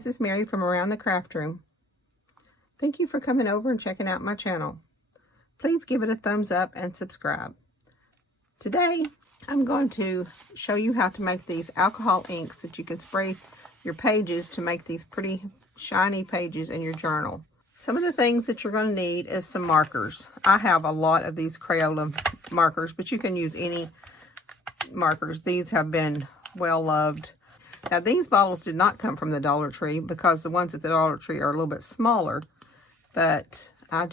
this is Mary from Around the Craft Room. Thank you for coming over and checking out my channel. Please give it a thumbs up and subscribe. Today, I'm going to show you how to make these alcohol inks that you can spray your pages to make these pretty shiny pages in your journal. Some of the things that you're going to need is some markers. I have a lot of these Crayola markers, but you can use any markers. These have been well loved. Now, these bottles did not come from the Dollar Tree because the ones at the Dollar Tree are a little bit smaller, but I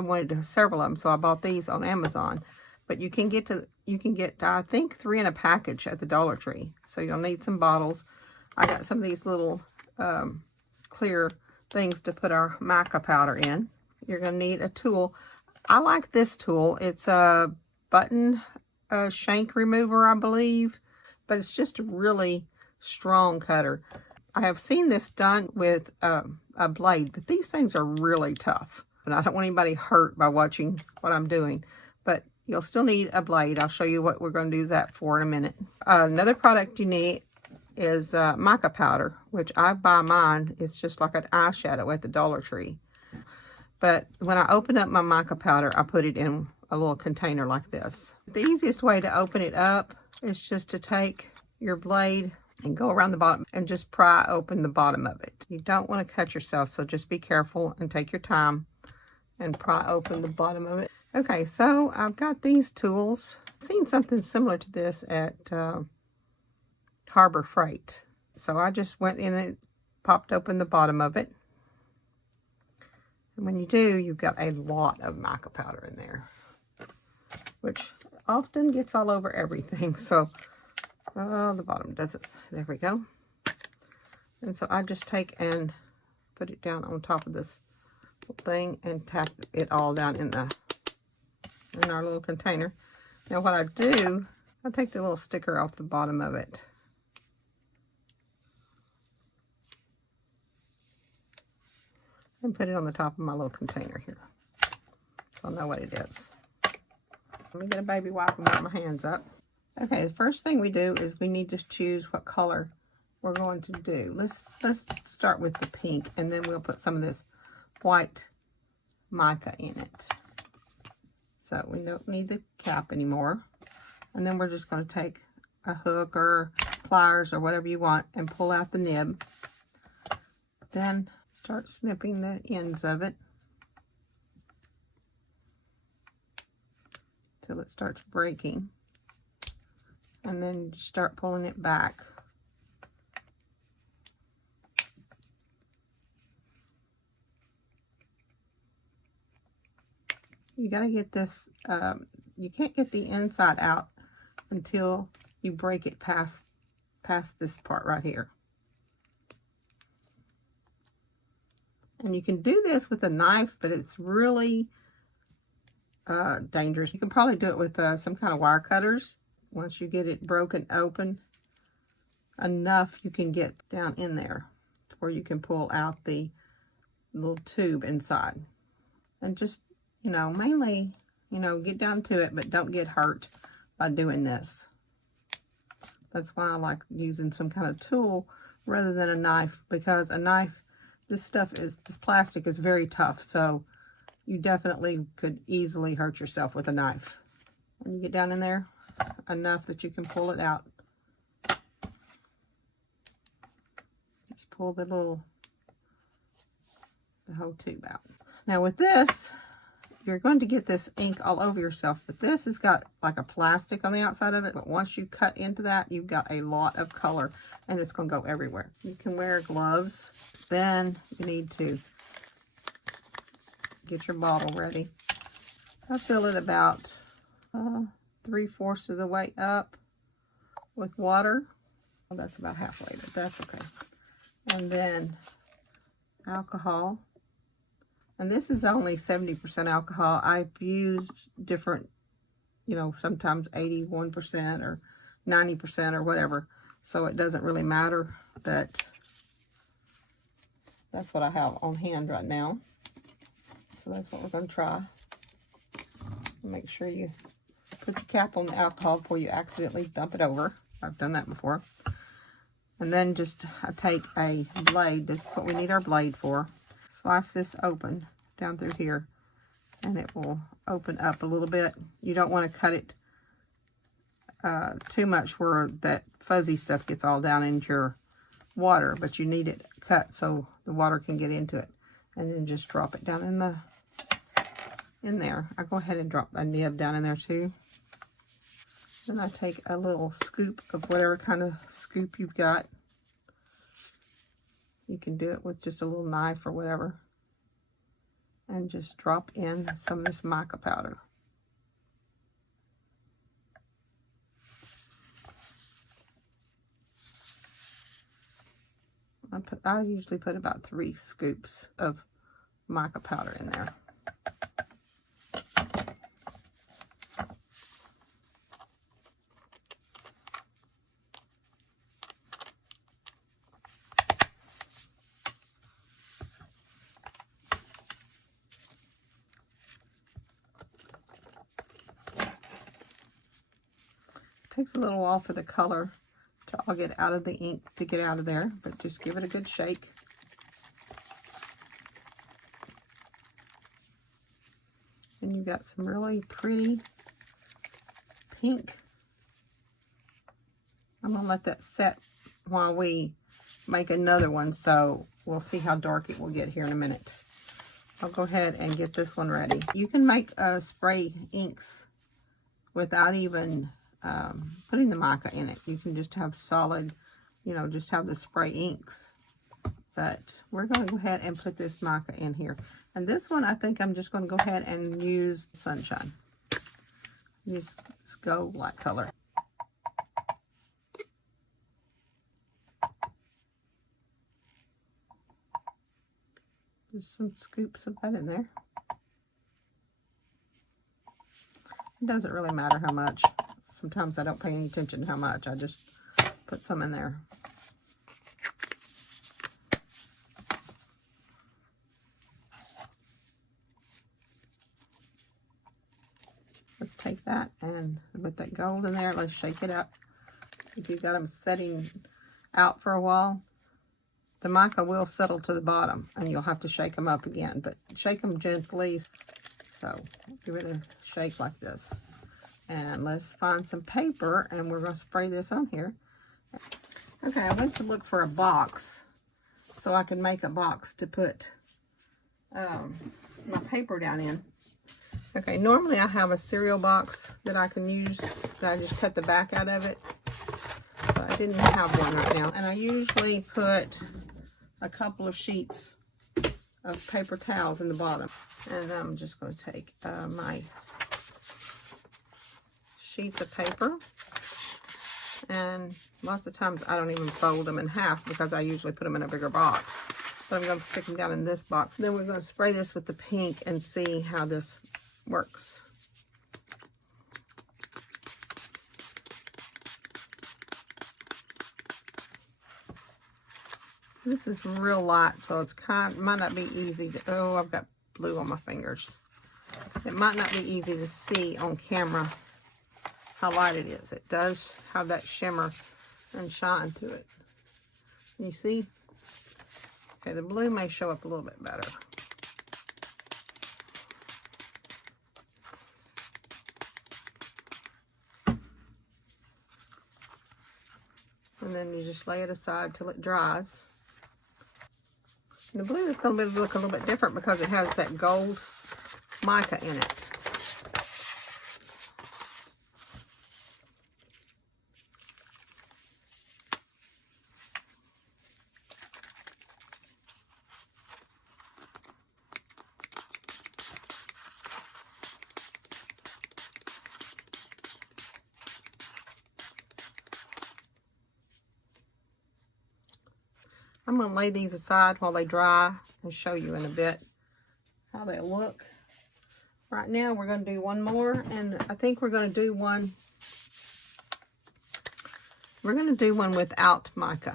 wanted several of them, so I bought these on Amazon. But you can get I think 3 in a package at the Dollar Tree. So you'll need some bottles. I got some of these little clear things to put our mica powder in. You're going to need a tool. I like this tool. It's a button shank remover, I believe, but it's just a really strong cutter. I have seen this done with a blade, but these things are really tough. And I don't want anybody hurt by watching what I'm doing. But you'll still need a blade. I'll show you what we're going to use that for in a minute. Another product you need is mica powder, which I buy mine. It's just like an eyeshadow at the Dollar Tree. But when I open up my mica powder, I put it in a little container like this. The easiest way to open it up is just to take your blade and go around the bottom and just pry open the bottom of it. You don't want to cut yourself, so just be careful and take your time and pry open the bottom of it. Okay, so I've got these tools. I've seen something similar to this at Harbor Freight. So I just went in and popped open the bottom of it. And when you do, you've got a lot of mica powder in there, which often gets all over everything. So the bottom doesn't. There we go. And so I just take and put it down on top of this thing and tap it all down in our little container. Now what I do, I take the little sticker off the bottom of it. And put it on the top of my little container here. So I'll know what it is. Let me get a baby wipe and wipe my hands up. Okay, the first thing we do is we need to choose what color we're going to do. Let's start with the pink, and then we'll put some of this white mica in it. So we don't need the cap anymore. And then we're just going to take a hook or pliers or whatever you want and pull out the nib. Then start snipping the ends of it till it starts breaking. And then you start pulling it back. You got to get this, you can't get the inside out until you break it past this part right here. And you can do this with a knife, but it's really dangerous. You can probably do it with some kind of wire cutters. Once you get it broken open enough, you can get down in there to where you can pull out the little tube inside. And just, mainly, get down to it, but don't get hurt by doing this. That's why I like using some kind of tool rather than a knife, because a knife, this plastic is very tough, so you definitely could easily hurt yourself with a knife. When you get down in there, enough that you can pull it out. Just pull the whole tube out. Now with this, you're going to get this ink all over yourself, but this has got like a plastic on the outside of it. But once you cut into that, you've got a lot of color, and it's going to go everywhere. You can wear gloves. Then you need to get your bottle ready. I fill it about 3/4 of the way up with water. Well, that's about halfway, but that's okay. And then alcohol. And this is only 70% alcohol. I've used different, sometimes 81% or 90% or whatever. So it doesn't really matter, but that's what I have on hand right now. So that's what we're going to try. Make sure you put your cap on the alcohol before you accidentally dump it over. I've done that before. And then just take a blade. This is what we need our blade for. Slice this open down through here, and it will open up a little bit. You don't want to cut it too much where that fuzzy stuff gets all down into your water, but you need it cut so the water can get into it. And then just drop it down in there. I go ahead and drop a nib down in there too. Then I take a little scoop of whatever kind of scoop you've got. You can do it with just a little knife or whatever. And just drop in some of this mica powder. I usually put about 3 scoops of mica powder in there. Takes a little while for the color to all get out of the ink to get out of there, but just give it a good shake. And you've got some really pretty pink. I'm going to let that set while we make another one, so we'll see how dark it will get here in a minute. I'll go ahead and get this one ready. You can make spray inks without even putting the mica in it. You can just have solid, you know, just have the spray inks. But we're going to go ahead and put this mica in here. And this one, I think I'm just going to go ahead and use Sunshine. Use this gold-like color. Just some scoops of that in there. It doesn't really matter how much. Sometimes I don't pay any attention to how much. I just put some in there. Let's take that and with that gold in there, let's shake it up. If you've got them setting out for a while, the mica will settle to the bottom and you'll have to shake them up again, but shake them gently. So give it a shake like this. And let's find some paper and we're going to spray this on here. Okay, I went to look for a box so I can make a box to put my paper down in. Okay, normally I have a cereal box that I can use, that I just cut the back out of it. But I didn't have one right now. And I usually put a couple of sheets of paper towels in the bottom. And I'm just going to take my sheets of paper, and lots of times I don't even fold them in half because I usually put them in a bigger box. But I'm going to stick them down in this box. Then we're going to spray this with the pink and see how this works. This is real light, so it's might not be easy to, oh, I've got blue on my fingers. It might not be easy to see on camera how light it is. It does have that shimmer and shine to it. You see? Okay, the blue may show up a little bit better. And then you just lay it aside till it dries. And the blue is going to look a little bit different because it has that gold mica in it. I'm going to lay these aside while they dry and show you in a bit how they look. Right now we're going to do one more, and I think we're going to do one without mica.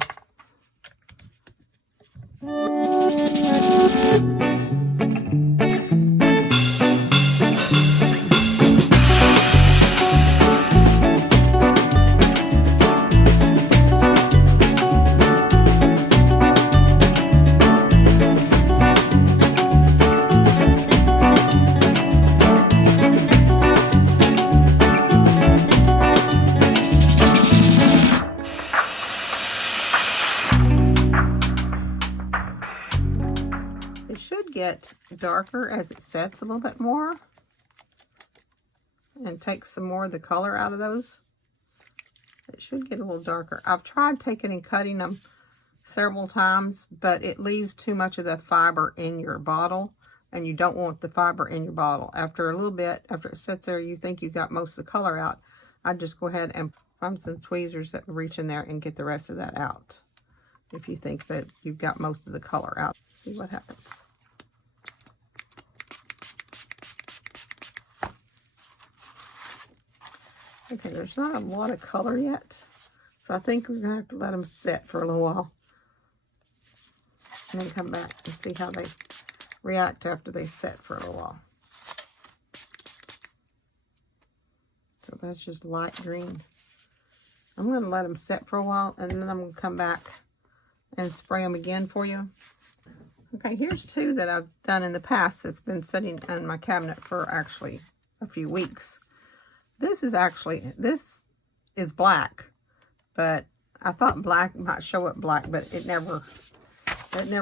get darker as it sets a little bit more and take some more of the color out of those. It should get a little darker. I've tried taking and cutting them several times, but it leaves too much of the fiber in your bottle, and you don't want the fiber in your bottle. After a little bit, after it sits there, you think you got most of the color out. I just go ahead and find some tweezers that reach in there and get the rest of that out. If you think that you've got most of the color out, see what happens. Okay, there's not a lot of color yet, so I think we're gonna have to let them set for a little while and then come back and see how they react after they set for a little while. So that's just light green. I'm going to let them set for a while, and then I'm going to come back and spray them again for you. Okay, here's two that I've done in the past that's been sitting in my cabinet for actually a few weeks. This is black, but I thought black might show up black, but it never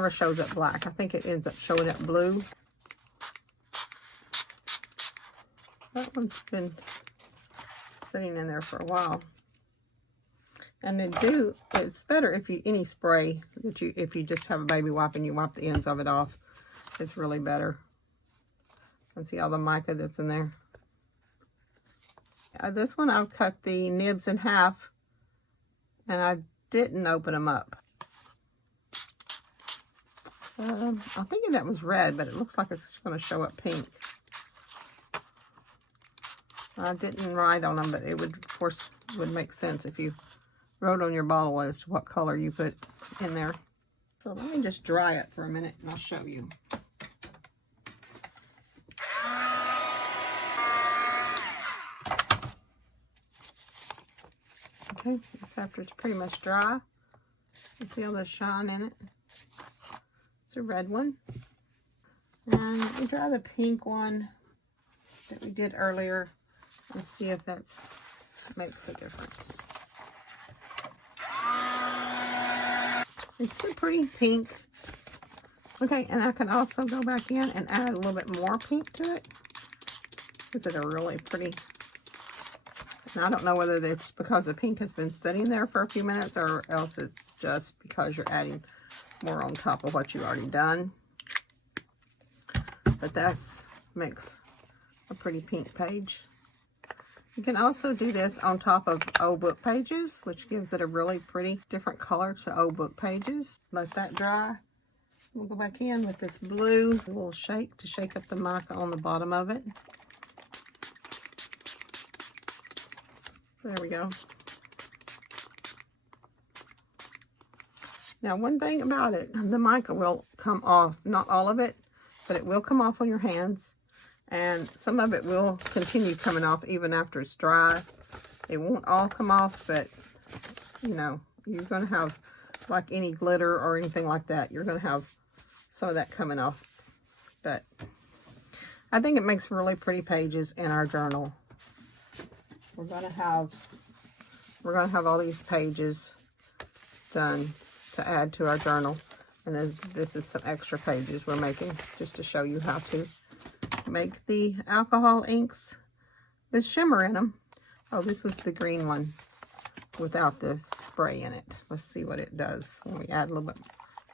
shows up black. I think it ends up showing up blue. That one's been sitting in there for a while. And it's better if you, any spray that if you just have a baby wipe and you wipe the ends of it off, it's really better. And see all the mica that's in there. This one I've cut the nibs in half, and I didn't open them up. I'm thinking that was red, but it looks like it's going to show up pink. I didn't write on them, but it would, of course, would make sense if you wrote on your bottle as to what color you put in there. So let me just dry it for a minute and I'll show you. Okay, it's after it's pretty much dry. You see all the shine in it? It's a red one. And let me dry the pink one that we did earlier and see if that makes a difference. It's still pretty pink. Okay, and I can also go back in and add a little bit more pink to it. Because it's a really pretty. And I don't know whether it's because the pink has been sitting there for a few minutes or else it's just because you're adding more on top of what you've already done. But that's makes a pretty pink page. You can also do this on top of old book pages, which gives it a really pretty different color to old book pages. Let that dry. We'll go back in with this blue, a little shake to shake up the mica on the bottom of it. There we go. Now, one thing about it, the mica will come off, not all of it, but it will come off on your hands. And some of it will continue coming off even after it's dry. It won't all come off, but, you know, you're going to have, like any glitter or anything like that, you're going to have some of that coming off. But I think it makes really pretty pages in our journal. We're going to have all these pages done to add to our journal. And then this is some extra pages we're making just to show you how to make the alcohol inks with shimmer in them. Oh, this was the green one without the spray in it. Let's see what it does when we add a little bit,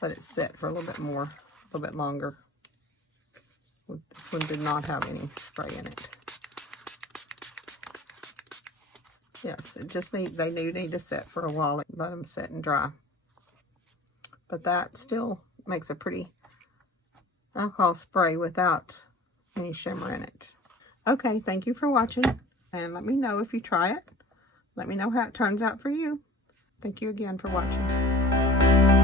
let it sit for a little bit more, a little bit longer. This one did not have any spray in it. Yes, it just they do need to sit for a while. Let them sit and dry. But that still makes a pretty alcohol spray without any shimmer in it. Okay, thank you for watching, and let me know if you try it. Let me know how it turns out for you. Thank you again for watching.